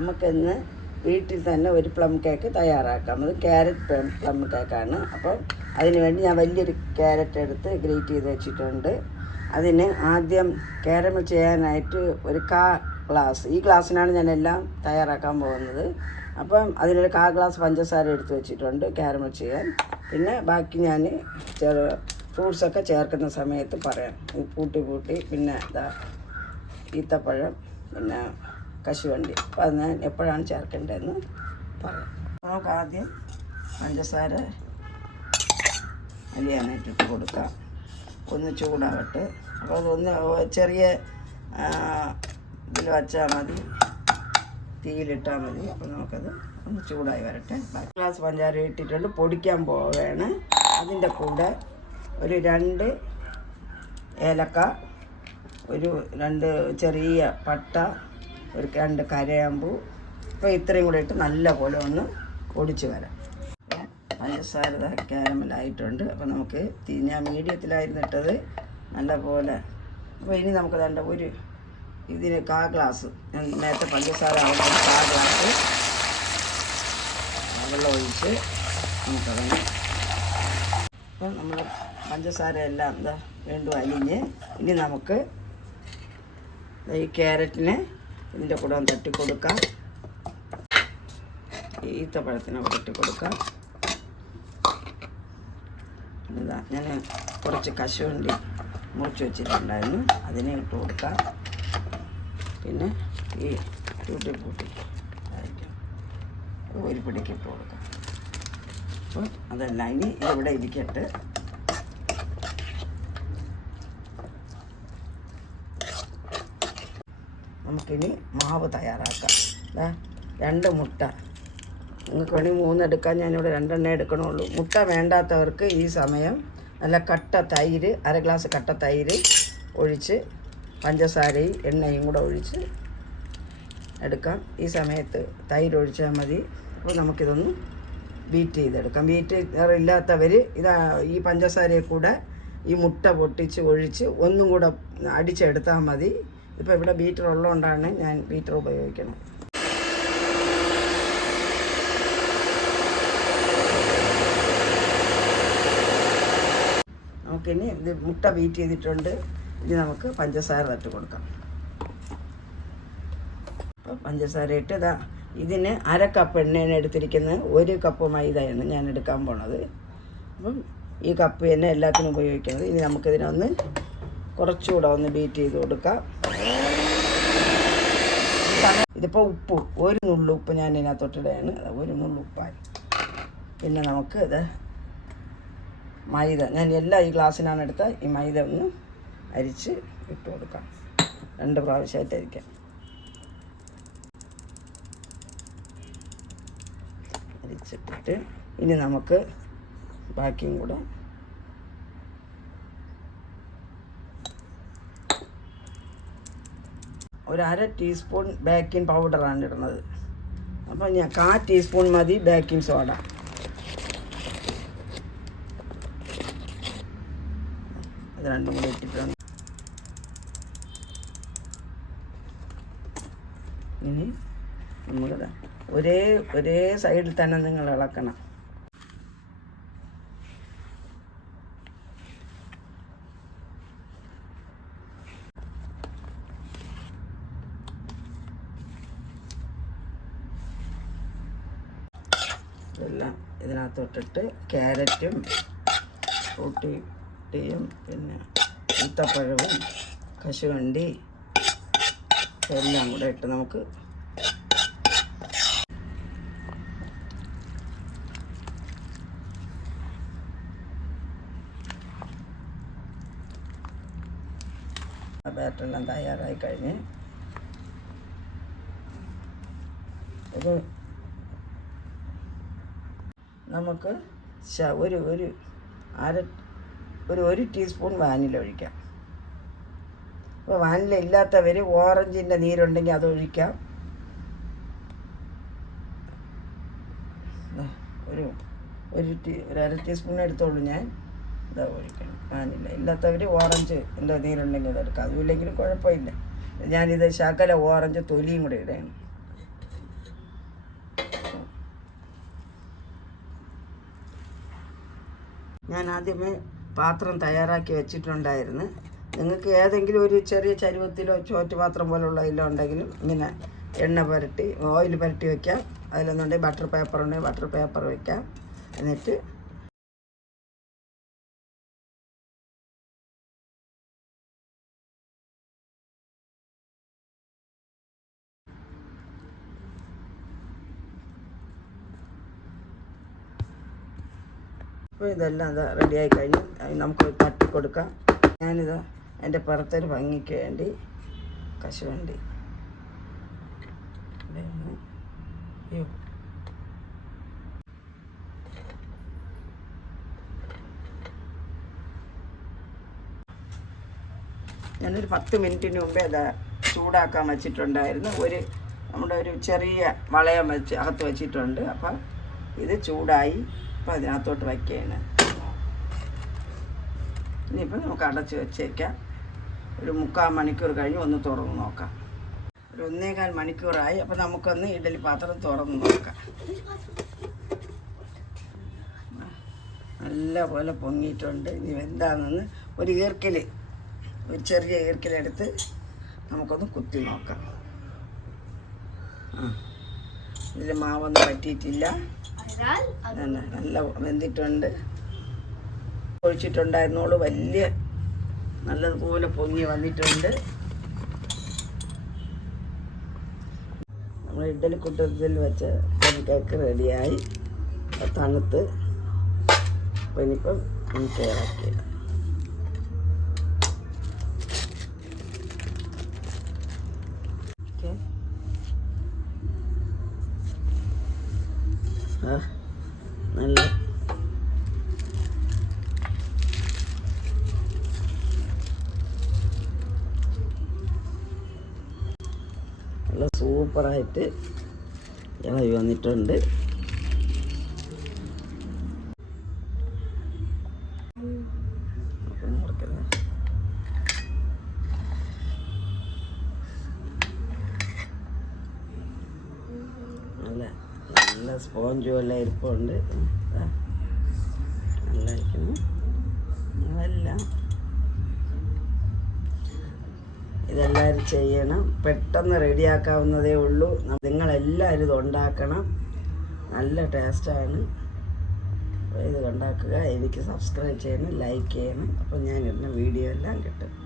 നമുക്കിന്ന് വീട്ടിൽ തന്നെ ഒരു പ്ലം കേക്ക് തയ്യാറാക്കാം. അത് ക്യാരറ്റ് പ്ലം കേക്കാണ്. അപ്പം അതിനുവേണ്ടി ഞാൻ വലിയൊരു ക്യാരറ്റ് എടുത്ത് ഗ്രേറ്റ് ചെയ്ത് വെച്ചിട്ടുണ്ട്. അതിന് ആദ്യം കാരമൽ ചെയ്യാനായിട്ട് ഒരു കാ ഗ്ലാസ് ഈ ഗ്ലാസ്സിനാണ് ഞാൻ എല്ലാം തയ്യാറാക്കാൻ പോകുന്നത്. അപ്പം അതിനൊരു കാ ഗ്ലാസ് പഞ്ചസാര എടുത്ത് വെച്ചിട്ടുണ്ട് കാരമൽ ചെയ്യാൻ. പിന്നെ ബാക്കി ഞാൻ ചെറു ഫ്രൂട്ട്സൊക്കെ ചേർക്കുന്ന സമയത്ത് പറയാം. പൂട്ടി പൂട്ടി പിന്നെ ഇതാ ഈത്തപ്പഴം പിന്നെ കശുവണ്ടി. അപ്പോൾ അത് ഞാൻ എപ്പോഴാണ് ചേർക്കേണ്ടതെന്ന് പറയാം. നമുക്ക് ആദ്യം പഞ്ചസാര അരിയാനായിട്ട് ഇട്ട് കൊടുക്കാം. ഒന്ന് ചൂടാവട്ടെ. അപ്പോൾ അതൊന്ന് ചെറിയ ഇതിൽ വച്ചാൽ മതി. തീയിലിട്ടാൽ മതി. അപ്പോൾ നമുക്കത് ഒന്ന് ചൂടായി വരട്ടെ. ബാക്കി ഗ്ലാസ് പഞ്ചാര ഇട്ടിട്ടുണ്ട്. പൊടിക്കാൻ പോവുകയാണ് അതിന്റെ കൂടെ ഒരു രണ്ട് ഏലക്ക ഒരു രണ്ട് ചെറിയ പട്ട ഒരു രണ്ട് കരയാമ്പൂ. അപ്പോൾ ഇത്രയും കൂടെ ഇട്ട് നല്ല പോലെ ഒന്ന് പൊടിച്ച് വരാം. പഞ്ചസാര ക്യാരമലായിട്ടുണ്ട് അപ്പോൾ നമുക്ക് ഞാൻ മീഡിയത്തിലായിരുന്നു ഇട്ടത്. നല്ല പോലെ. അപ്പോൾ ഇനി നമുക്ക് വേണ്ട ഒരു ഇതിന് കാ ഗ്ലാസ്. ഞാൻ നേരത്തെ പഞ്ചസാര ആവുമ്പോൾ കാ ഗ്ലാസ് വെള്ളം ഒഴിച്ച് നമുക്ക് അപ്പം നമ്മൾ പഞ്ചസാര എല്ലാം എന്താ വീണ്ടും അലിഞ്ഞ് ഇനി നമുക്ക് ഈ ക്യാരറ്റിനെ ഇതിന്റെ കൂടെ ഒന്ന് തട്ടി കൊടുക്കാം ഈത്തപ്പഴത്തിനെ തട്ടി കൊടുക്കാം ഇതാ ഞാൻ കുറച്ച് കശുവണ്ടി മുറിച്ച് വെച്ചിട്ടുണ്ടായിരുന്നു. അതിനെ ഇട്ട് കൊടുക്കാം. പിന്നെ ഈ ചൂട്ടി പൂട്ടി ഒരു പിടിക്ക് ഇട്ട് കൊടുക്കാം. അപ്പോൾ അതെല്ലാം ഇനി ഇവിടെ ഇരിക്കട്ടെ. നമുക്കിനി മാവ് തയ്യാറാക്കാം. രണ്ട് മുട്ട. നിങ്ങൾക്ക് വേണമെങ്കിൽ മൂന്നെടുക്കാൻ ഞാനിവിടെ രണ്ടെണ്ണേ എടുക്കണുള്ളൂ. മുട്ട വേണ്ടാത്തവർക്ക് ഈ സമയം നല്ല കട്ട തൈര് അര ഗ്ലാസ് കട്ട തൈര് ഒഴിച്ച് പഞ്ചസാരയും എണ്ണയും കൂടെ ഒഴിച്ച് എടുക്കാം. ഈ സമയത്ത് തൈര് ഒഴിച്ചാൽ മതി. അപ്പോൾ നമുക്കിതൊന്ന് ബീറ്റ് ചെയ്തെടുക്കാം. ബീറ്റ് ഇല്ലാത്തവർ ഇതാ ഈ പഞ്ചസാരയെ കൂടെ ഈ മുട്ട പൊട്ടിച്ച് ഒഴിച്ച് ഒന്നും കൂടെ അടിച്ചെടുത്താൽ മതി. ഇപ്പോൾ ഇവിടെ ബീറ്റർ ഉള്ളതുകൊണ്ടാണ് ഞാൻ ബീറ്റർ ഉപയോഗിക്കുന്നത്. നമുക്കിനി ഇത് മുട്ട ബീറ്റ് ചെയ്തിട്ടുണ്ട്. ഇനി നമുക്ക് പഞ്ചസാര തട്ട് കൊടുക്കാം. അപ്പോൾ പഞ്ചസാര ഇട്ട് ഇതാ ഇതിന് അര കപ്പ് എണ്ണയാണ് എടുത്തിരിക്കുന്നത്. ഒരു കപ്പ് മൈദയാണ് ഞാൻ എടുക്കാൻ പോണത്. അപ്പം ഈ കപ്പ് തന്നെ എല്ലാത്തിനും ഉപയോഗിക്കുന്നത്. ഇനി നമുക്കിതിനൊന്ന് കുറച്ചുകൂടെ ഒന്ന് ബീറ്റ് ചെയ്ത് കൊടുക്കാം. ഇതിപ്പോൾ ഉപ്പ്. ഒരു നുള്ളു ഉപ്പ് ഞാൻ ഇതിനകത്തോട്ടിടുകയാണ് ഒരു നുള്ളു ഉപ്പായി. പിന്നെ നമുക്ക് ഇത് മൈദ. ഞാൻ എല്ലാം ഈ ഗ്ലാസ്സിനാണ് എടുത്ത. ഈ മൈദ ഒന്ന് അരിച്ച് ഇട്ട് കൊടുക്കാം. രണ്ട് പ്രാവശ്യമായിട്ട് അരിക്കാം അരിച്ചിട്ടിട്ട് ഇനി നമുക്ക് ബാക്കിയും കൂടെ ഒരു അര ടീസ്പൂൺ ബേക്കിംഗ് പൗഡറാണ് ഇടുന്നത്. അപ്പോൾ ഞാൻ കാ ടീസ്പൂൺ മതി ബേക്കിംഗ് സോഡ അത് രണ്ടും കൂടി ഇട്ടിട്ടുണ്ട്. ഇനി നമ്മളിത് ഒരേ ഒരേ സൈഡിൽ തന്നെ നിങ്ങൾ ഇളക്കണം. ഇതെല്ലാം ഇതിനകത്തോട്ടിട്ട് ക്യാരറ്റും കൂട്ടിയും പിന്നെ ഈത്തപ്പഴവും കശുവണ്ടി എല്ലാം കൂടെ ഇട്ട് നമുക്ക് ബാറ്ററെല്ലാം തയ്യാറായി കഴിഞ്ഞ്. ഇത് നമുക്ക് ഒരു ഒരു അര ഒരു ഒരു ടീസ്പൂൺ വാനില ഒഴിക്കാം. അപ്പോൾ വാനില ഇല്ലാത്തവർ ഓറഞ്ചിന്റെ നീരുണ്ടെങ്കിൽ അതൊഴിക്കാം ഒരു ഒരു ടീ ഒരു അര ടീസ്പൂൺ എടുത്തോളൂ ഞാൻ. ഇതാ ഒഴിക്കണം. വാനില ഇല്ലാത്തവർ ഓറഞ്ച് എന്റെ നീരുണ്ടെങ്കിൽ അതെടുക്കാം അതുമില്ലെങ്കിലും കുഴപ്പമില്ല. ഞാനിത് ശകല ഓറഞ്ച് തൊലിയും കൂടെ ഇടണം ഞാൻ ആദ്യമേ പാത്രം തയ്യാറാക്കി വെച്ചിട്ടുണ്ടായിരുന്നു. നിങ്ങൾക്ക് ഏതെങ്കിലും ഒരു ചെറിയ ചരുവത്തിലോ ചോറ്റ് പാത്രം പോലുള്ള ഇതിലോ ഉണ്ടെങ്കിലും ഇങ്ങനെ എണ്ണ പുരട്ടി ഓയിൽ പുരട്ടി വയ്ക്കാം അതിലൊന്നുണ്ടെങ്കിൽ ബട്ടർ പേപ്പർ ഉണ്ടെങ്കിൽ ബട്ടർ പേപ്പർ വയ്ക്കാം എന്നിട്ട് അപ്പോൾ ഇതെല്ലാം ഇതാ റെഡിയായി കഴിഞ്ഞ് അത് നമുക്ക് തട്ടി കൊടുക്കാം. ഞാനിത് എന്റെ പുറത്തൊരു ഭംഗിക്ക് വേണ്ടി കശുവണ്ടി ഞാനൊരു പത്ത് മിനിറ്റിന് മുമ്പേ അത് ചൂടാക്കാൻ വെച്ചിട്ടുണ്ടായിരുന്നു. ഒരു നമ്മുടെ ഒരു ചെറിയ വളയം വെച്ച് അകത്ത് വെച്ചിട്ടുണ്ട്. അപ്പം ഇത് ചൂടായി. അപ്പം അതിനകത്തോട്ട് വയ്ക്കുകയാണ് ഇനിയിപ്പോൾ നമുക്ക് അടച്ച് വെച്ചേക്കാം. ഒരു മുക്കാൽ മണിക്കൂർ കഴിഞ്ഞ് ഒന്ന് തുറന്ന് നോക്കാം. ഒരു ഒന്നേകാൽ മണിക്കൂറായി. അപ്പോൾ നമുക്കൊന്ന് ഇഡലി പാത്രം തുറന്ന് നോക്കാം. നല്ല പോലെ പൊങ്ങിയിട്ടുണ്ട്. ഇനി എന്താണെന്ന് ഒരു ഈർക്കൽ ഒരു ചെറിയ ഈർക്കലെടുത്ത് നമുക്കൊന്ന് കുത്തി നോക്കാം. ഇതിൽ മാവൊന്നും പറ്റിയിട്ടില്ല. നല്ല വെന്തിട്ടുണ്ട്. ഒഴിച്ചിട്ടുണ്ടായിരുന്നോളൂ വലിയ നല്ലതുപോലെ പൊങ്ങി വന്നിട്ടുണ്ട്. നമ്മൾ ഇഡലി കുട്ടത്തിൽ വെച്ച കേക്ക് റെഡിയായി. തണുത്ത്. അപ്പം ഇനിയിപ്പം നമുക്ക് ഇറക്കിയിടാം നല്ല. നല്ല സൂപ്പറായിട്ട് ഇളകി വന്നിട്ടുണ്ട്. നല്ല നല്ല സ്പോഞ്ചും എല്ലാം ഇരിപ്പുണ്ട്. നല്ല അതെല്ലാം. ഇതെല്ലാവരും ചെയ്യണം. പെട്ടെന്ന് റെഡിയാക്കാവുന്നതേ ഉള്ളൂ. നിങ്ങളെല്ലാവരും ഇത് ഉണ്ടാക്കണം. നല്ല ടേസ്റ്റാണ്. ഇത് ഉണ്ടാക്കുക. എനിക്ക് സബ്സ്ക്രൈബ് ചെയ്യണം ലൈക്ക് ചെയ്യണം. അപ്പോൾ ഞാൻ ഇടുന്ന വീഡിയോ എല്ലാം കിട്ടും.